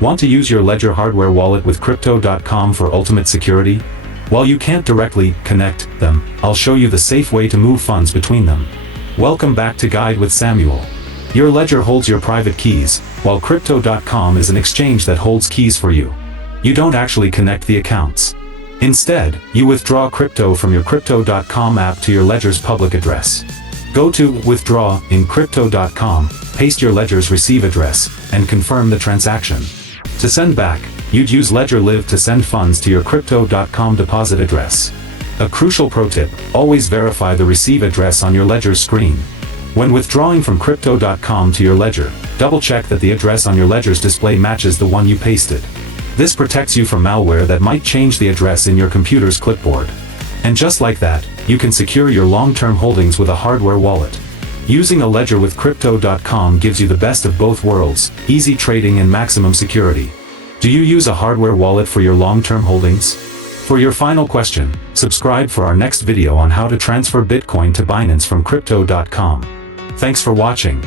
Want to use your Ledger hardware wallet with Crypto.com for ultimate security? While you can't directly connect them, I'll show you the safe way to move funds between them. Welcome back to Guide with Samuel. Your Ledger holds your private keys, while Crypto.com is an exchange that holds keys for you. You don't actually connect the accounts. Instead, you withdraw crypto from your Crypto.com app to your Ledger's public address. Go to Withdraw in Crypto.com, paste your Ledger's receive address, and confirm the transaction. To send back, you'd use Ledger Live to send funds to your Crypto.com deposit address. A crucial pro tip, always verify the receive address on your Ledger's screen. When withdrawing from Crypto.com to your Ledger, double-check that the address on your Ledger's display matches the one you pasted. This protects you from malware that might change the address in your computer's clipboard. And just like that, you can secure your long-term holdings with a hardware wallet. Using a Ledger with Crypto.com gives you the best of both worlds, easy trading and maximum security. Do you use a hardware wallet for your long-term holdings? For your final question, subscribe for our next video on how to transfer Bitcoin to Binance from Crypto.com. Thanks for watching.